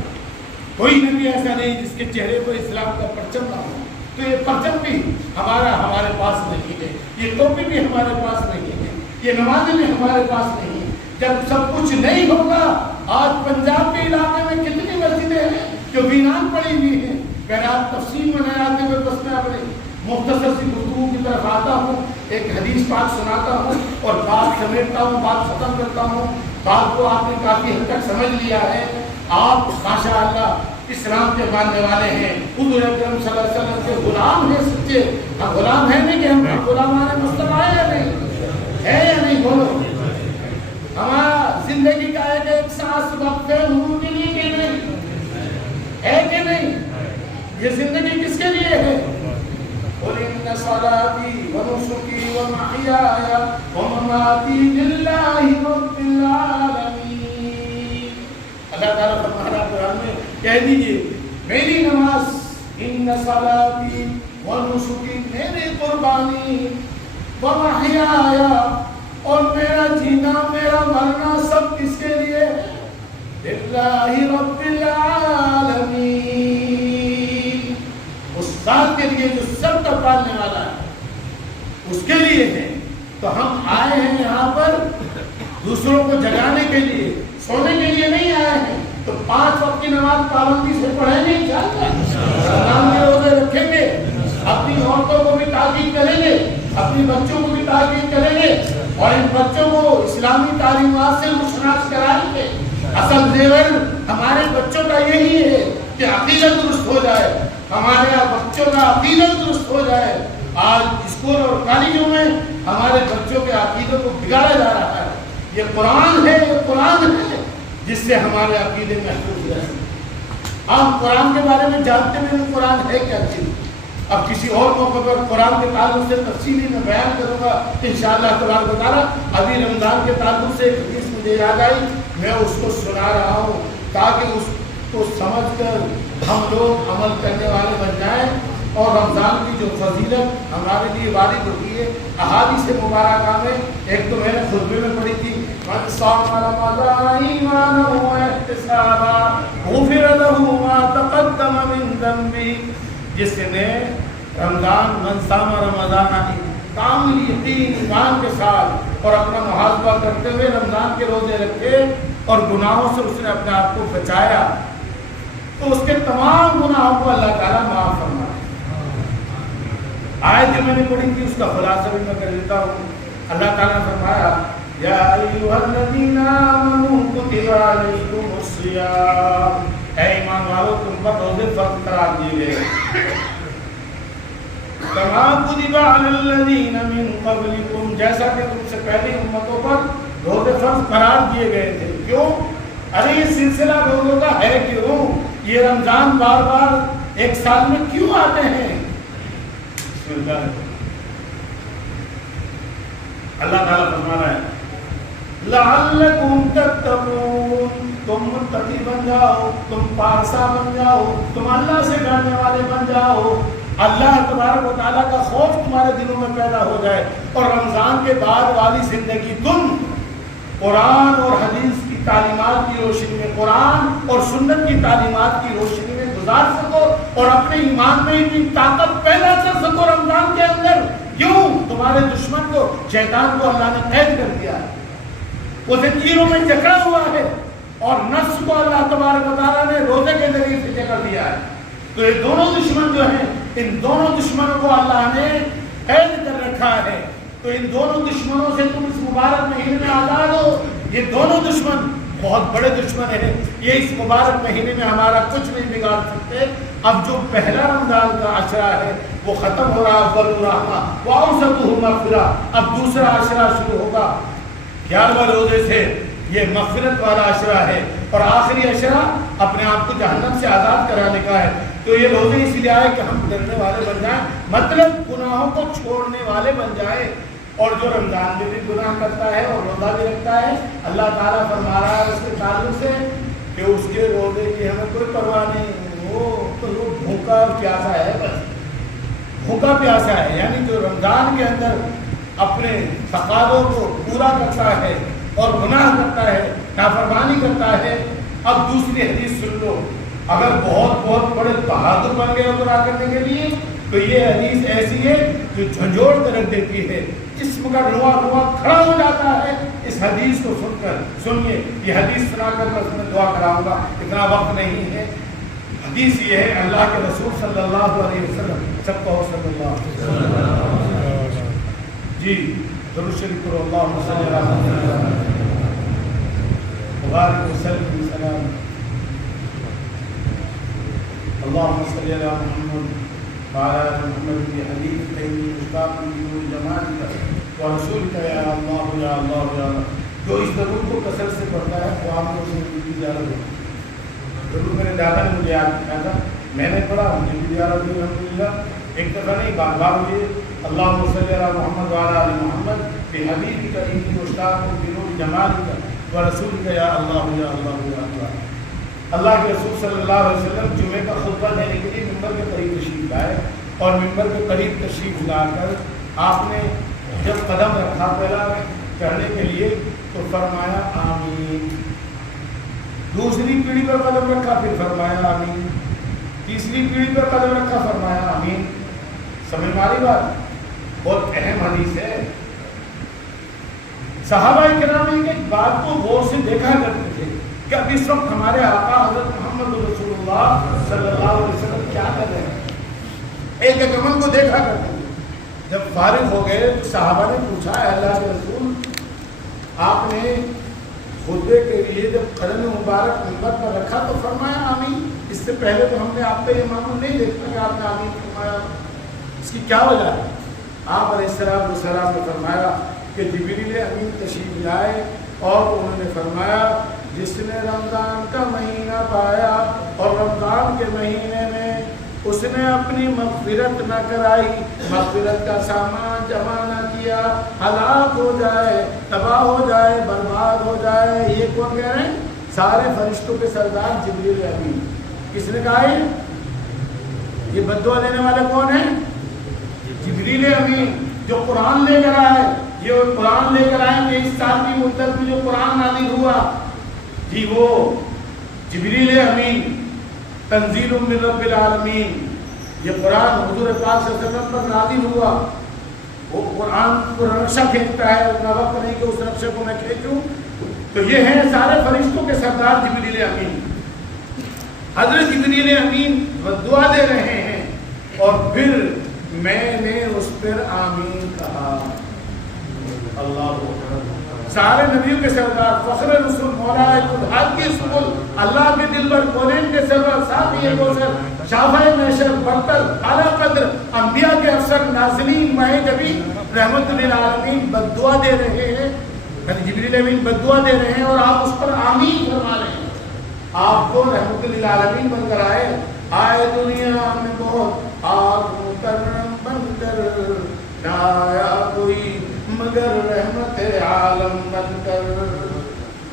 کوئی نبی ایسا نہیں جس کے چہرے پر اسلام کا پرچم نہ ہو۔ تو یہ پرچم بھی ہمارے پاس نہیں ہے، یہ ٹوپی بھی ہمارے پاس نہیں ہے، یہ نمازیں بھی ہمارے پاس نہیں ہے۔ جب سب کچھ نہیں ہوگا، آج پنجاب کے علاقے میں کتنی مسجدیں ہیں جو ویران پڑی ہوئی ہیں۔ بہرحال تفصیل میں نہ آتے ہوئے بس میں اپنی مختصر سی گفتگو کی طرف آتا ہوں، ایک حدیث پاک سناتا ہوں اور بات سمیٹتا ہوں، بات ختم کرتا ہوں۔ بات کو آپ نے کافی حد تک سمجھ لیا ہے۔ آپ ماشاءاللہ اسلام کے ماننے والے ہیں، حضور اکرم صلی اللہ علیہ وسلم کے غلام ہیں سچے۔ ہم غلام ہیں نہیں کہ ہم غلامان مصطفیٰ ہیں یا نہیں؟ ہے یا نہیں؟ بولو۔ ہمارا زندگی کا ایک سانس وقت ہے حضور کے لیے کہ نہیں؟ ہے کہ نہیں؟ یہ زندگی کس کے لیے ہے؟ قُلْ إِنَّ صَلَاتِي وَنُسُكِي وَمَحْيَايَ وَمَمَاتِي لِلَّهِ رَبِّ الْعَالَمِينَ۔ اللہ تعالیٰ فرما رہا ہے قرآن میں، کہہ دیجئے میری نماز ان صلاتی و نسکی، میری قربانی، و محیایا، اور میرا جینا میرا مرنا سب کس کے لیے؟ للہ رب العالمین، اس ذات کے لیے جو سب کا پالنے والا ہے، اس کے لیے ہے۔ تو ہم آئے ہیں یہاں پر دوسروں کو جگانے کے لیے، سونے کے لیے نہیں آئے ہیں۔ تو 5 وقت کی نماز پابندی سے پڑھیں گے انشاءاللہ، رمضان کے روزے رکھیں گے، اپنی عورتوں کو بھی تاکید کریں گے، اپنی بچوں کو بھی تاکید کریں گے، اور ان بچوں کو اسلامی تعلیمات سے مشناس کرائیں گے۔ اصل زیور ہمارے بچوں کا یہی ہے کہ عقیدت درست ہو جائے، ہمارے بچوں کا عقیدت درست ہو جائے۔ آج اسکول اور کالجوں میں ہمارے بچوں کے عقیدے کو بگاڑا جا رہا ہے۔ یہ قرآن ہے، یہ قرآن ہے جس سے ہمارے عقیدے محفوظ رہے۔ ہم قرآن کے بارے میں جانتے ہیں قرآن ہے کیا چیز۔ اب کسی اور موقع پر قرآن کے تعلق سے تفصیلی میں بیان کروں گا انشاءاللہ تبارک و تعالیٰ۔ ابھی رمضان کے تعلق سے ایک حدیث مجھے یاد آئی، میں اس کو سنا رہا ہوں تاکہ اس کو سمجھ کر ہم لوگ عمل کرنے والے بن جائیں، اور رمضان کی جو فضیلت ہمارے لیے وارد ہوتی ہے احادیث مبارکہ میں، ایک تو میں نے خطبے میں پڑھی تھی، من صام رمضان ایمانا واحتسابا غفر له ما تقدم من ذنبه، جس نے رمضان من صام رمضان کامل یقین ایمان کے ساتھ اور اپنا محاسبہ کرتے ہوئے رمضان کے روزے رکھے اور گناہوں سے اس نے اپنے آپ کو بچایا، تو اس کے تمام گناہوں کو اللہ تعالیٰ معاف فرمائے۔ آیت جو میں نے پڑھی تھی اس کا خلاصہ بھی میں کر دیتا ہوں۔ اللہ تعالیٰ نے فرمایا یا ایھا الذین آمنوا کتب علیکم الصیام، اے ایمان والو تم پر روزے فرض قرار دیے گئے، کما کتب علی الذین من قبلکم، جیسا کہ تم سے پہلی امتوں پر روزے فرض قرار دیے گئے تھے۔ کیوں؟ ارے یہ سلسلہ روزوں کا ہے کیوں؟ یہ رمضان بار بار ایک سال میں کیوں آتے ہیں؟ اللہ تعالیٰ فرما رہا ہے لعلکم تتقون، تم متقی بن جاؤ، تم پارسا بن جاؤ، تم اللہ سے ڈرنے والے بن جاؤ، اللہ تبارک و تعالیٰ کا خوف تمہارے دلوں میں پیدا ہو جائے، اور رمضان کے بعد والی زندگی تم قرآن اور حدیث کی تعلیمات کی روشنی میں، قرآن اور سنت کی تعلیمات کی روشنی میں گزار سکو، اور اپنے ایمان میں اتنی طاقت پیدا کر سکو رمضان کے اندر۔ کیوں؟ تمہارے دشمن کو، شیطان کو اللہ نے قید کر دیا ہے، وہ زنجیروں میں جکڑا ہوا ہے، اور نفس کو اللہ تبارک و تعالیٰ نے روزے کے ذریعے سے جکڑ دیا ہے۔ تو یہ دونوں دشمن جو ہیں، ان دونوں دشمنوں کو اللہ نے قید کر رکھا ہے، تو ان دونوں دشمنوں سے تم اس مبارک مہینے میں آزاد ہو۔ یہ دونوں دشمن بہت بڑے دشمن ہیں، یہ اس مبارک مہینے میں ہمارا کچھ نہیں بگاڑ سکتے۔ اب جو پہلا رمضان کا عشرہ ہے وہ ختم ہو رہا، اول رحمہ واوسطہ مغفرہ، اب دوسرا عشرہ شروع ہوگا 11واں روزے سے، یہ مغفرت والا عشرہ ہے، اور آخری عشرہ اپنے آپ کو جہنم سے آزاد کرانے کا ہے۔ تو یہ روزے اس لیے آئے کہ ہم ڈرنے والے بن جائیں، مطلب گناہوں کو چھوڑنے والے بن جائیں۔ اور جو رمضان میں بھی گناہ کرتا ہے اور روزہ بھی رکھتا ہے، اللہ تعالیٰ فرما رہا ہے اس کے تعلق سے کہ اس کے روزے کی ہمیں کوئی پرواہ نہیں، وہ بھوکا اور پیاسا ہے، بس بھوکا پیاسا ہے، یعنی جو رمضان کے اندر اپنے تقاضوں کو پورا کرتا ہے اور گناہ کرتا ہے، نافرمانی کرتا ہے۔ اب دوسری حدیث سن لو، اگر بہت بہت بڑے بہادر بن گئے گناہ کرنے کے لیے تو یہ حدیث ایسی ہے جو جھنجھوڑ کر رکھ دیتی ہے، جسم کا رواں کھڑا ہو جاتا ہے اس حدیث کو سن کر۔ سنیے، یہ حدیث سنا کر بس میں دعا کراؤں گا، اتنا وقت نہیں ہے۔ حدیث یہ ہے، اللہ کے رسول صلی اللہ علیہ وسلم، سب کہو صلی اللہ علیہ وسلم، جی درود شریف کرو، اللہم صلی علی محمد وبارک وسلم وسلم، اللہم صلی علی محمد وعلى محمد في حديث كريم مشتاق بنور جمالك ورسولك يا الله يا الله يا الله۔ جو اس درود کو کثرت سے پڑھتا ہے وہ آپ کو اسے بھی زیارت ہوگی۔ درود میرے دادا نے مجھے یاد کیا تھا، میں نے پڑھا، مجھے بھی زیارت ہوئی الحمدللہ، ایک دفعہ نہیں بار بار ہوئی۔ اللہم صلی علی محمد وعلى محمد في حدیث کریم مشتاق بنور جمالك ورسولك يا الله يا الله يا الله۔ اللہ کے رسول صلی اللہ علیہ وسلم جمعے کا خطبہ دینے کے لیے ممبر کے قریب تشریف لائے، اور ممبر کے قریب تشریف لا کر آپ نے جب قدم رکھا پہلا چڑھنے کے لیے تو فرمایا آمین، دوسری پیڑھی پر قدم رکھا پھر فرمایا آمین، تیسری پیڑھی پر قدم رکھا فرمایا آمین۔ سمجھ میں آ رہی بات؟ بہت اہم حدیث ہے۔ صحابہ کرام ایک بات کو غور سے دیکھا کرتے تھے کہ اب اس وقت ہمارے آقا حضرت محمد رسول اللہ صلی اللہ علیہ وسلم کیا کر رہے ہیں، ایک ایک عمل کو دیکھا کرتے تھے۔ جب فارغ ہو گئے تو صحابہ نے پوچھا، اے اللہ کے رسول، آپ نے خطبے کے لیے جب قدم مبارک منبر پر رکھا تو فرمایا آمین، اس سے پہلے تو ہم نے آپ کا یہ معمول نہیں دیکھا کہ آپ نے آمین فرمایا، اس کی کیا وجہ ہے؟ آپ علیہ السلام نے فرمایا کہ جبریل امین تشریف لائے اور انہوں نے فرمایا جس نے رمضان کا مہینہ پایا اور رمضان کے مہینے میں اس نے اپنی مغفرت نہ کرائی، مغفرت کا سامان جمع نہ کیا، ہلاک ہو جائے، تباہ ہو جائے، برباد ہو جائے۔ یہ کون کہہ رہے ہیں؟ سارے فرشتوں کے سردار جبریل امین۔ کس نے کہا ہے؟ یہ بددعا دینے والے کون ہیں؟ جبریل امین، جو قرآن لے کر آئے۔ یہ قرآن لے کر آئے کہ اس سال کی مدت میں جو قرآن نازل ہوا، جی وہ جبریل امین، تنزیل من رب العالمین، یہ قرآن حضور پاک صلی اللہ علیہ وسلم پر نازل ہوا۔ وہ قرآن کو نقشہ کھینچتا ہے، اتنا وقت نہیں کہ اس نقشے کو میں کھینچوں۔ تو یہ ہیں سارے فرشتوں کے سردار جبریل امین۔ حضرت جبریل امین دعا دے رہے ہیں اور پھر میں نے اس پر آمین کہا۔ اللہ سارے نبیوں کے سردار، فخر رسول، مولا الحق کی رسول، اللہ کے دل پر کونین کے سردار، ساتھی کوثر، شافع محشر، برتر، اعلیٰ قدر، انبیاء کے افسر، نازلین، ماہ نبی، رحمت للعالمین بددعا دے رہے ہیں۔ جبریل امین بددعا دے رہے ہیں اور آپ اس پر آمین فرما رہے ہیں۔ آپ کو رحمت للعالمین بن کر آئے دنیا میں بہت آگ مکرم بن کر، نہ آیا کوئی مگر رحمت عالم بن کر۔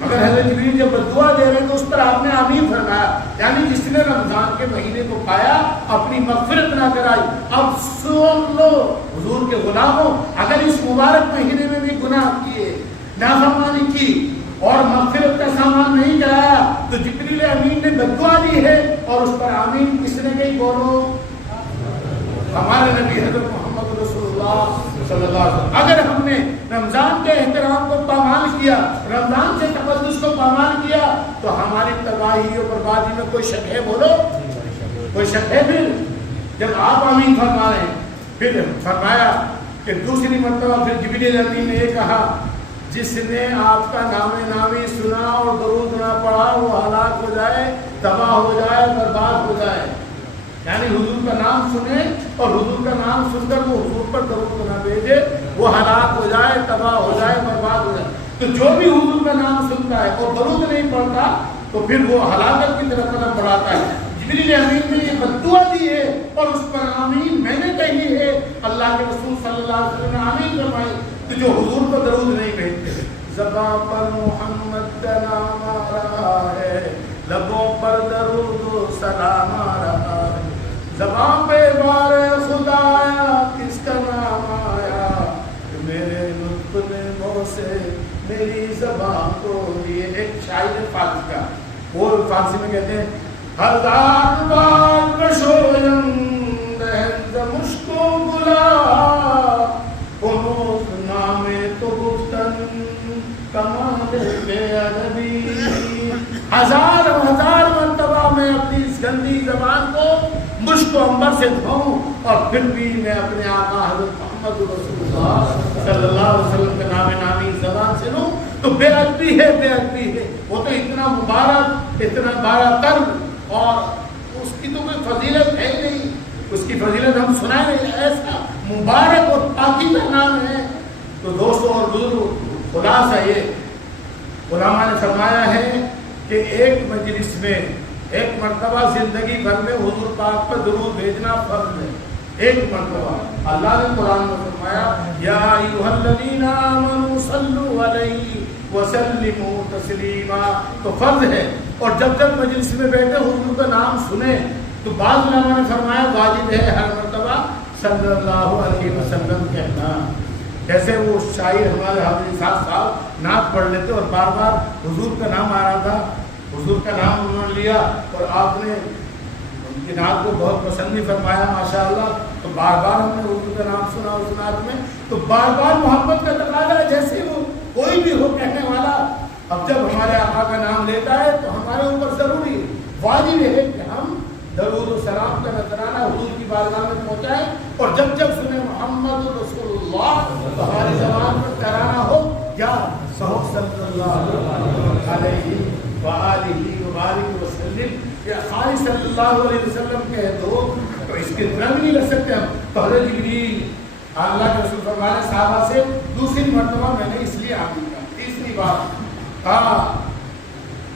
مگر حضرت جبریل جب بددعا دے رہے ہیں تو اس پر آپ نے آمین فرمایا، یعنی جس نے رمضان کے مہینے کو پایا اپنی مغفرت نہ کرائی۔ اب سن لو حضور کے غلاموں، اگر اس مبارک مہینے میں بھی گناہ کیے، نافرمانی کی اور مغفرت کا سامان نہیں کرایا تو جبریل امین نے بددعا دی ہے اور اس پر آمین کس نے کہی؟ بولو، ہمارے نبی حضرت محمد رسول اللہ صلی اللہ علیہ وسلم۔ اگر ہم نے رمضان کے احترام کو پامال کیا، رمضان سے تقدس کو پامال کیا تو ہماری تباہی اور بربادی میں کوئی شک ہے؟ بولو، کوئی شک ہے؟ پھر جب آپ آمین فرما رہے ہیں، پھر فرمایا کہ دوسری مرتبہ پھر جبریل امین نے یہ کہا جس نے آپ کا نام نامی سنا اور درود نہ پڑھا وہ ہلاک ہو جائے، تباہ ہو جائے، برباد ہو جائے۔ یعنی حضور کا نام سنے اور حضور کا نام سن کر وہ حضور پر درود نہ بھیجے، وہ ہلاک ہو جائے، تباہ ہو جائے، برباد ہو جائے۔ تو جو بھی حضور کا نام سنتا ہے اور درود نہیں پڑھتا تو پھر وہ ہلاکت کی طرف قدم بڑھاتا ہے۔ جبریل امین نے یہ بددعا دی ہے اور اس پر آمین میں نے کہی ہے، اللہ کے رسول صلی اللہ علیہ وسلم نے آمین فرمائی۔ تو جو حضور کو درود نہیں بھیجتے، زبان پر محمد کا نام آ رہا ہے، لبوں پر درود و سلام آ رہا ہے، زبان پہ بار خدا آیا، کس کا نام آیا کہ میرے نطق نے منہ سے میری زبان کو لیے۔ ایک شاعر فارسی کا، وہ فارسی میں کہتے ہیں ہزار بار بشویم دہن مشکو گلاب کنوز نامے تو گفتن کمال بے ادبی۔ ہزار مرتبہ میں اپنی اس گندی زبان کو مشک و عنبر سے دھوؤں اور پھر بھی میں اپنے آقا حضرت محمد رسول اللہ صلی اللہ علیہ وسلم کے نام نامی زبان سے لوں تو بے ادبی ہے، بے ادبی ہے۔ وہ تو اتنا مبارک، اتنا باراتر اور اس کی تو کوئی فضیلت ہے ہی نہیں، اس کی فضیلت ہم سنائیں نہیں، ایسا مبارک اور پاکیزہ نام ہے۔ تو دوستوں اور بزرگوں، خلاصہ یہ علماء نے فرمایا ہے کہ ایک مجلس میں ایک مرتبہ زندگی بھر میں حضور پاک پر درود بھیجنا فرض ہے۔ ایک مرتبہ اللہ نے قرآن میں فرمایا یا ایھا الذین آمنوا صلوا علیہ وسلموا تسلیما، تو فرض ہے اور جب جب مجلس میں بیٹھے حضور کا نام سنے تو بعض علماء نے فرمایا واجب ہے ہر مرتبہ صلی اللہ علیہ وسلم کہنا. جیسے وہ شاعر ہمارے حافظ صاحب نعت پڑھ لیتے اور بار بار حضور کا نام آ رہا تھا, حضور کا نام انہوں نے لیا اور آپ نے ان کی نعت کو بہت پسند بھی فرمایا ماشاءاللہ, تو بار بار ہم نے حضور کا نام سنا اس نعت میں, تو بار بار محبت کا تقاضا ہے جیسے وہ کوئی بھی ہو کہنے والا. اب جب ہمارے آقا کا نام لیتا ہے تو ہمارے اوپر ضروری واجب ہے کہ ہم درود و سلام کا نذرانہ حضور کی بارگاہ میں پہنچائیں, اور جب جب سنیں محمد رسول اللہ تو ہماری زبان پر ترانہ ہو یا کہو صلی اللہ علیہ وآلہ وبارک وسلم, یا خالی صلی اللہ علیہ وسلم کہہ دو تو اس کے رنگ نہیں لگ سکتے ہم. تو حضرت جبریل اللہ کے رسول فرمانے صحابہ سے دوسری مرتبہ میں نے اس لیے آمین کہا. تیسری بات کہا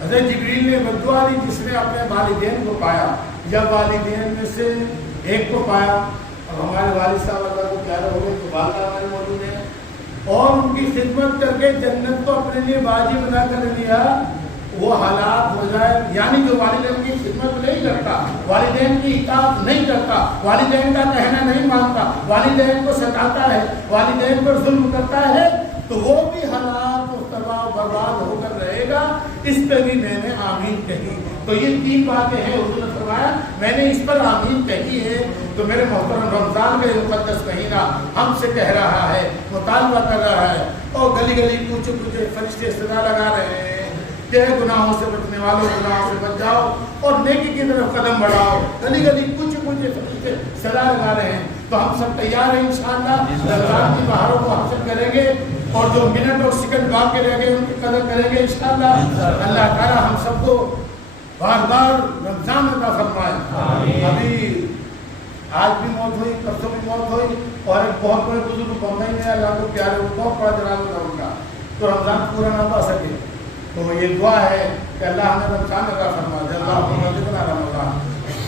حضرت جبریل نے بددعا دی جس نے اپنے والدین کو پایا, جب والدین میں سے ایک کو پایا, اب ہمارے والد صاحب اللہ کو پیارے ہو گئے تو والدہ ہمارے موجود ہیں, اور ان کی خدمت کر کے جنت کو اپنے لیے واجب بنا کر لیا, وہ حالات ہو جائے یعنی جو والدین کی خدمت نہیں کرتا, والدین کی اطاعت نہیں کرتا, والدین کا کہنا نہیں مانتا, والدین کو ستاتا ہے, والدین پر ظلم کرتا ہے, تو وہ بھی حالات تباہ و برباد ہو کر رہے گا. اس پہ بھی میں نے آمین کہی. تو یہ تین باتیں ہیں حضور نے فرمایا میں نے اس پر آمین کہی ہے. تو میرے محترم رمضان کا یہ مقدس مہینہ ہم سے کہہ رہا ہے, مطالبہ کر رہا ہے, اور گلی گلی کوچے کوچے فرشتے صدا لگا رہے ہیں کہ گناہوں سے بچنے والوں گناہوں سے بچ جاؤ اور نیکی کی طرف قدم بڑھاؤ. گلی گلی کوچے کوچے فرشتے صدا لگا رہے ہیں. تو ہم سب تیار ہیں انشاءاللہ رمضان کی بہاروں کو حاصل کریں گے, اور جو منٹ اور سیکنڈ باقی رہ گئے ان کی قدر کریں گے انشاءاللہ. اللہ تعالی ہم سب کو بار بار رمضان عطا فرمائے. ابھی آج بھی موت ہوئی, پرسوں بھی موت ہوئی, اور ایک بہت بڑے بزرگ بمبئی میں اللہ کو پیارے وہ بہت بڑا جنازہ تھا ان کا, تو رمضان پورا نہ پا سکے. تو یہ دعا ہے کہ اللہ ہمیں رمضان عطا فرما دے. اللہ رمضان,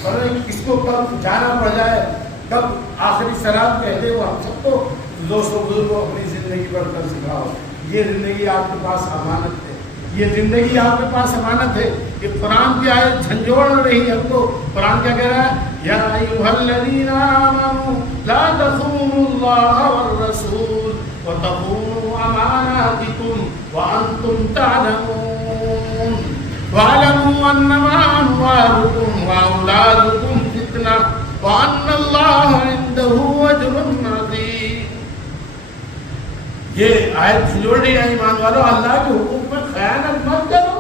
اور کس کو کب جانا پڑ جائے, کب آخری سلام کہہ دے, وہ ہم سب کو دوستوں بزرگوں اپنی زندگی پر کر سکھاؤ. یہ زندگی آپ کے پاس امانت ہے, یہ زندگی آپ کے پاس امانت ہے. یہ قرآن کی آیت جھنجھوڑ رہی ہے ہم کو. قرآن کیا کہہ رہا ہے, یا ایھا الذین آمنوا لا تخونوا اللہ والرسول وتخونوا اماناتکم وانتم تعلمون واعلموا انما اموالکم واولادکم فتنہ وان اللہ عنده اجر عظیم. یہ آیت جھنجھوڑ رہی ہے ایمان والو, اللہ کے حقوق میں خیانت مت کرو.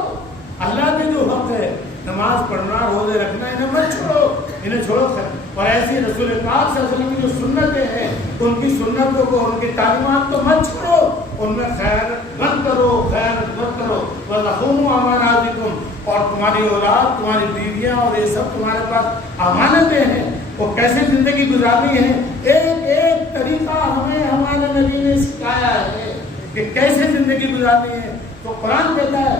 اللہ کے جو حق ہے نماز پڑھنا, روزے رکھنا, انہیں مت چھوڑو, انہیں چھوڑو. اور ایسی رسول پاک صلی اللہ علیہ وسلم کی جو سنتیں ہیں ان کی سنتوں کو, ان کی تعلیمات کو مت چھوڑو, ان میں خیانت مت کرو, خیانت مت کرو. وَتَخُونُوا أَمَانَاتِكُمْ, اور تمہاری اولاد, تمہاری بیویاں اور یہ سب تمہارے پاس امانتیں ہیں, وہ کیسے زندگی گزارنی ہے. ایک ایک طریقہ ہمیں ہمارے نبی نے سکھایا ہے کہ کیسے زندگی گزارنی ہے. تو قرآن کہتا ہے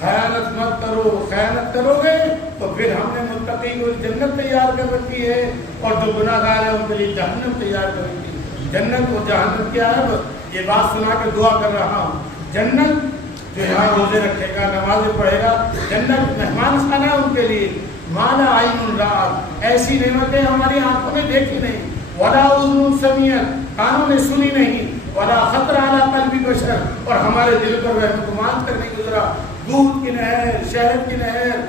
خیانت مت کرو, خیانت کرو گے تو پھر ہم نے متقی کو جنت تیار کر رکھی ہے, اور جو گناہ گار ہے ان کے لیے جہنم تیار کر رکھی ہے. جنت و جہنم کیا ہے, یہ بات سنا کے دعا کر رہا ہوں. جنت جو یہاں روزے رکھے گا, نمازیں پڑھے گا, جنت مہمان خانہ ان کے لیے. مالا عین رات, ایسی نعمتیں ہماری آنکھوں نے دیکھی نہیں, ولا اذن سمعت, کانوں نے سنی نہیں, ولا خطر علی قلب بشر, اور ہمارے دل پر رحم گمان کرنے گزرا. دودھ کی نہر, شہد کی نہر,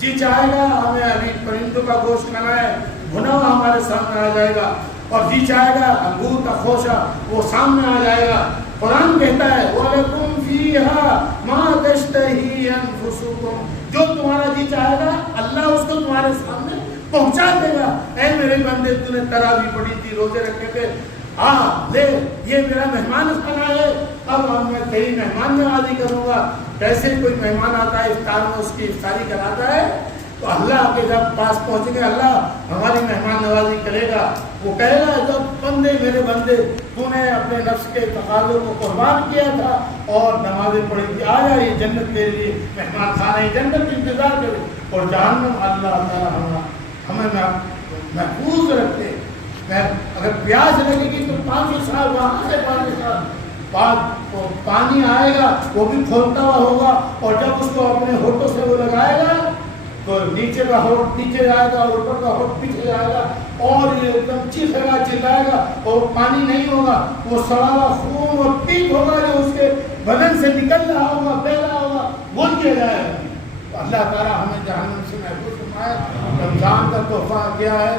جی چاہے گا ہمیں ابھی پرندوں کا گوشت کھانا ہے, بھنا ہوا ہمارے سامنے آ جائے گا, اور جی چاہے گا انگور کا خوشہ وہ سامنے آ جائے گا. قرآن کہتا ہے وَلَكُمْ فِيهَا مَا تَشْتَهِي أَنفُسُكُمْ, جو تمہارا جی چاہے گا اللہ اس کو تمہارے سامنے پہنچا دے گا. اے میرے بندے, تو نے تراویح پڑھی تھی, روزے رکھے تھے, لے یہ میرا مہمان خانہ ہے, اب میں تیری مہمان نوازی کروں گا. کیسے کوئی مہمان آتا ہے افطار میں اس کی افطاری کراتا ہے, تو اللہ کے جب پاس پہنچیں گے اللہ ہماری مہمان نوازی کرے گا. وہ کہے گا جب بندے, میرے بندے, تو نے اپنے نفس کے تقاضوں کو قربان کیا تھا اور نمازیں پڑھی تھی, آ جا یہ جنت کے لیے مہمان خانہ, جنت انتظار کرے. اور جہنم اللہ تعالیٰ ہمیں محفوظ رکھتے. اگر پیاس لگے گی تو 500 سال وہاں سے 500 سال پانی آئے گا وہ بھی کھولتا ہوا ہوگا، اور جب اس کو اپنے ہونٹوں سے وہ لگائے گا تو نیچے کا ہونٹ نیچے جائے گا، اوپر کا ہونٹ پیچھے جائے گا، اور یہ ایک دم چیخے گا، چلائے گا، اور پانی نہیں ہوگا، وہ سڑا ہوا خون اور پیپ ہوگا جو اس کے بدن سے نکل رہا ہوگا، بہ رہا ہوگا، وہ کیا جائے گا۔ تو اللہ تعالیٰ ہمیں جہنم سے محفوظ فرمائے۔ رمضان کا تحفہ کیا ہے؟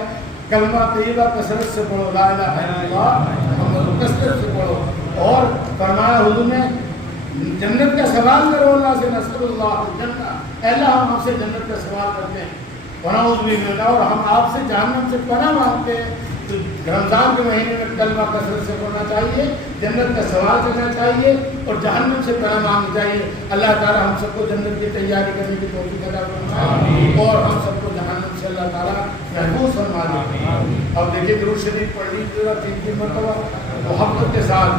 کلمہ طیبہ کثرت سے پڑھو، لا الہ الا اللہ محمد، کثرت سے پڑھو، اور فرمایا حضور نے جنت کا سوال کرو اللہ سے، نسأل اللہ الجنہ، اے اللہ ہم آپ سے جنت کا سوال کرتے ہیں، ونعوذ بک من النار، اور ہم آپ سے جہنم سے پناہ مانگتے ہیں۔ تو رمضان کے مہینے میں کلمہ کثرت سے پڑھنا چاہیے، جنت کا سوال کرنا چاہیے، اور جہنم سے پناہ مانگنا چاہیے۔ اللہ تعالیٰ ہم سب کو جنت کی تیاری کرنے کی توفیق عطا فرمائے، اور ہم سب کو جہنم سے اللہ تعالیٰ محفوظ فرما دے۔ اب دیکھیے درود شریف پڑھ لیجیے 3 مرتبہ محبت کے ساتھ،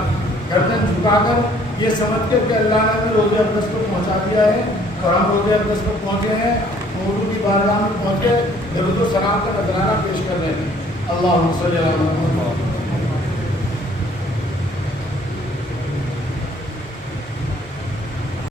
گردن جھکا کر، یہ سمجھ کے کہ اللہ نے ہمیں روزہ اقدس کو پہنچا دیا ہے، اور ہم روزہ اقدس کو پہنچے ہیں، موضوع کی بارگاہ میں پہنچے، درود و سلام کا نذرانہ پیش کر رہے ہیں۔ اللہم صلی علی محمد